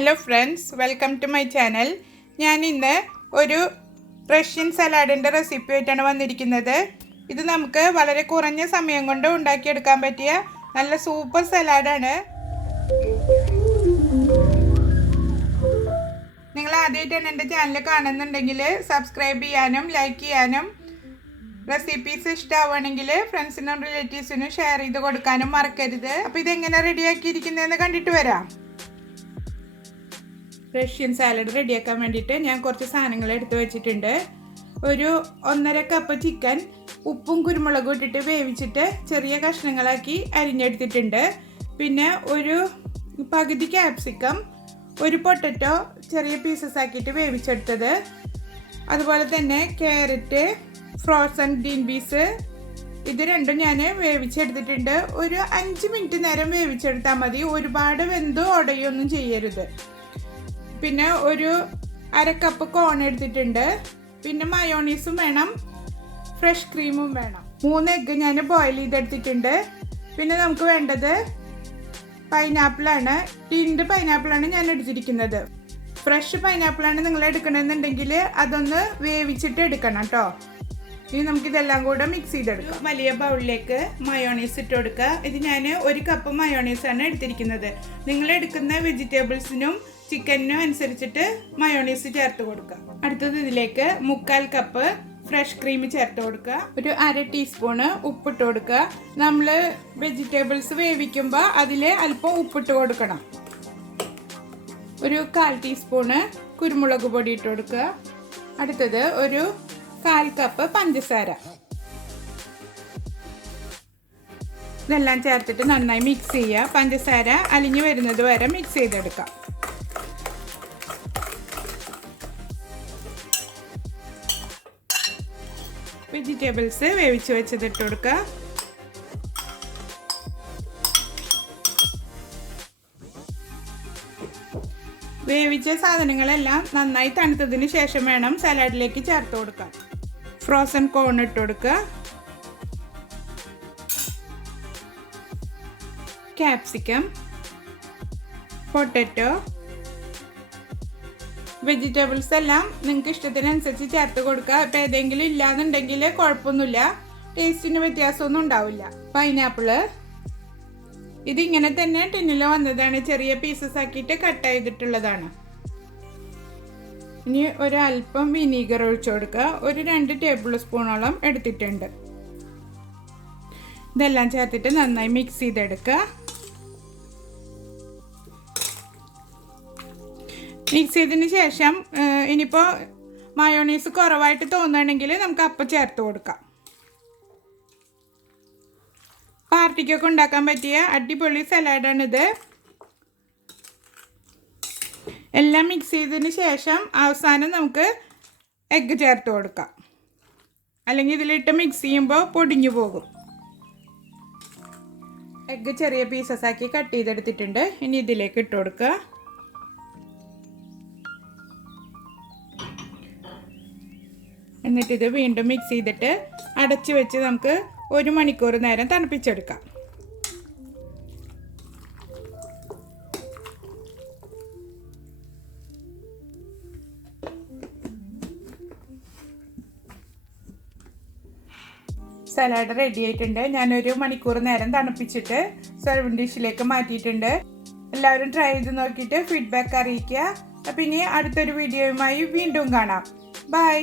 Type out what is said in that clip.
Hello friends, welcome to my channel. ഞാൻ ഇന്ന് ഒരു റഷ്യൻ സലാഡിന്റെ റെസിപ്പി ആയിട്ടാണ് വന്നിരിക്കുന്നത്. ഇത് നമുക്ക് വളരെ കുറഞ്ഞ സമയം കൊണ്ട് ഉണ്ടാക്കി എടുക്കാൻ പറ്റിയ നല്ല സൂപ്പർ സലാഡാണ്. നിങ്ങൾ ആദ്യമായിട്ടാണ് എൻ്റെ ചാനൽ കാണുന്നുണ്ടെങ്കിൽ സബ്സ്ക്രൈബ് ചെയ്യാനും ലൈക്ക് ചെയ്യാനും റെസിപ്പീസ് ഇഷ്ടമാവുകയാണെങ്കിൽ ഫ്രണ്ട്സിനും റിലേറ്റീവ്സിനും ഷെയർ ചെയ്ത് കൊടുക്കാനും മറക്കരുത്. അപ്പോൾ ഇതെങ്ങനെ റെഡിയാക്കിയിരിക്കുന്നതെന്ന് കണ്ടിട്ട് വരാം. റഷ്യൻ സാലഡ് റെഡിയാക്കാൻ വേണ്ടിയിട്ട് ഞാൻ കുറച്ച് സാധനങ്ങൾ എടുത്ത് വെച്ചിട്ടുണ്ട്. ഒരു 1.5 കപ്പ് ചിക്കൻ ഉപ്പും കുരുമുളകും ഇട്ടിട്ട് വേവിച്ചിട്ട് ചെറിയ കഷ്ണങ്ങളാക്കി അരിഞ്ഞെടുത്തിട്ടുണ്ട്. പിന്നെ ഒരു പകുതി ക്യാപ്സിക്കം, ഒരു പൊട്ടറ്റോ ചെറിയ പീസസ് ആക്കിയിട്ട് വേവിച്ചെടുത്തത്, അതുപോലെ തന്നെ ക്യാരറ്റ്, ഫ്രോസൺ ഗ്രീൻ പീസ്, ഇത് രണ്ടും ഞാൻ വേവിച്ചെടുത്തിട്ടുണ്ട്. ഒരു 5 മിനിറ്റ് നേരം വേവിച്ചെടുത്താൽ മതി. ഒരുപാട് വെന്ത് ഉടയൊന്നും ചെയ്യരുത്. പിന്നെ ഒരു 1/2 കപ്പ് കോൺ എടുത്തിട്ടുണ്ട്. പിന്നെ മയോണീസും വേണം, ഫ്രഷ് ക്രീമും വേണം. 3 എഗ്ഗ് ഞാൻ ബോയിൽ ചെയ്തെടുത്തിട്ടുണ്ട്. പിന്നെ നമുക്ക് വേണ്ടത് പൈനാപ്പിളാണ്. ടിൻഡ് പൈനാപ്പിളാണ് ഞാൻ എടുത്തിരിക്കുന്നത്. ഫ്രഷ് പൈനാപ്പിളാണ് നിങ്ങൾ എടുക്കണമെന്നുണ്ടെങ്കിൽ അതൊന്ന് വേവിച്ചിട്ട് എടുക്കണം കേട്ടോ. ഇനി നമുക്കിതെല്ലാം കൂടെ മിക്സ് ചെയ്തെടുക്കാം. വലിയ ബൗളിലേക്ക് മയോണീസ് ഇട്ട് കൊടുക്കുക. ഇത് ഞാൻ 1 കപ്പ് മയോണീസാണ് എടുത്തിരിക്കുന്നത്. നിങ്ങൾ എടുക്കുന്ന വെജിറ്റബിൾസിനും ചിക്കനും അനുസരിച്ചിട്ട് മയോണീസ് ചേർത്ത് കൊടുക്കുക. അടുത്തത് ഇതിലേക്ക് 1/4 കപ്പ് ഫ്രഷ് ക്രീം ചേർത്ത് കൊടുക്കുക. ഒരു 1/2 ടീസ്പൂണ് ഉപ്പിട്ട് കൊടുക്കുക. നമ്മൾ വെജിറ്റബിൾസ് വേവിക്കുമ്പോൾ അതിൽ അല്പം ഉപ്പിട്ട് കൊടുക്കണം. ഒരു 1/4 ടീസ്പൂണ് കുരുമുളക് പൊടി ഇട്ട് കൊടുക്കുക. അടുത്തത് ഒരു 1/4 കപ്പ് പഞ്ചസാര. ഇതെല്ലാം ചേർത്തിട്ട് നന്നായി മിക്സ് ചെയ്യുക. പഞ്ചസാര അലിഞ്ഞു വരുന്നത് വരെ മിക്സ് ചെയ്തെടുക്കാം. വെജിറ്റബിൾസ് വേവിച്ച് വെച്ചത് ഇട്ട് കൊടുക്കുക. വേവിച്ച സാധനങ്ങളെല്ലാം നന്നായി തണുത്തതിന് ശേഷം വേണം സലാഡിലേക്ക് ചേർത്ത് കൊടുക്കാൻ. ഫ്രോസൺ കോൺ ഇട്ട് കൊടുക്കുക. ക്യാപ്സിക്കം, പൊട്ടറ്റോ, വെജിറ്റബിൾസ് എല്ലാം നിങ്ങൾക്ക് ഇഷ്ടത്തിനനുസരിച്ച് ചേർത്ത് കൊടുക്കുക. ഇപ്പം ഏതെങ്കിലും ഇല്ലാന്നുണ്ടെങ്കിൽ കുഴപ്പമൊന്നുമില്ല, ടേസ്റ്റിന് വ്യത്യാസമൊന്നും ഉണ്ടാവില്ല. പൈനാപ്പിള് ഇതിങ്ങനെ തന്നെ ടിന്നിൽ വന്നതാണ്, ചെറിയ പീസസ് ആക്കിയിട്ട് കട്ട് ചെയ്തിട്ടുള്ളതാണ്. ഇനി ഒരല്പം വിനീഗർ ഒഴിച്ചു കൊടുക്കുക. ഒരു 2 ടേബിൾ സ്പൂണോളം എടുത്തിട്ടുണ്ട്. ഇതെല്ലാം ചേർത്തിട്ട് നന്നായി മിക്സ് ചെയ്തെടുക്കുക. മിക്സ് ചെയ്തതിന് ശേഷം ഇനിയിപ്പോൾ മയോണീസ് കുറവായിട്ട് തോന്നുകയാണെങ്കിൽ നമുക്ക് അപ്പം ചേർത്ത് കൊടുക്കാം. പാർട്ടിക്കൊക്കെ ഉണ്ടാക്കാൻ പറ്റിയ അടിപൊളി സലാഡാണിത്. എല്ലാം മിക്സ് ചെയ്തതിന് ശേഷം അവസാനം നമുക്ക് എഗ്ഗ് ചേർത്ത് കൊടുക്കാം. അല്ലെങ്കിൽ ഇതിലിട്ട് മിക്സ് ചെയ്യുമ്പോൾ പൊടിഞ്ഞു പോകും. എഗ്ഗ് ചെറിയ പീസസ് ആക്കി കട്ട് ചെയ്തെടുത്തിട്ടുണ്ട്. ഇനി ഇതിലേക്ക് ഇട്ട് കൊടുക്കുക. എന്നിട്ടിത് വീണ്ടും മിക്സ് ചെയ്തിട്ട് അടച്ചു വെച്ച് നമുക്ക് 1 മണിക്കൂർ നേരം തണുപ്പിച്ചെടുക്കാം. സലാഡ് റെഡി ആയിട്ടുണ്ട്. ഞാൻ 1 മണിക്കൂർ നേരം തണുപ്പിച്ചിട്ട് സെർവിങ് ഡിഷിലേക്ക് മാറ്റിയിട്ടുണ്ട്. എല്ലാവരും ട്രൈ ചെയ്ത് നോക്കിയിട്ട് ഫീഡ്ബാക്ക് അറിയിക്കുക. അപ്പം ഇനി അടുത്തൊരു വീഡിയോയുമായി വീണ്ടും കാണാം. ബൈ.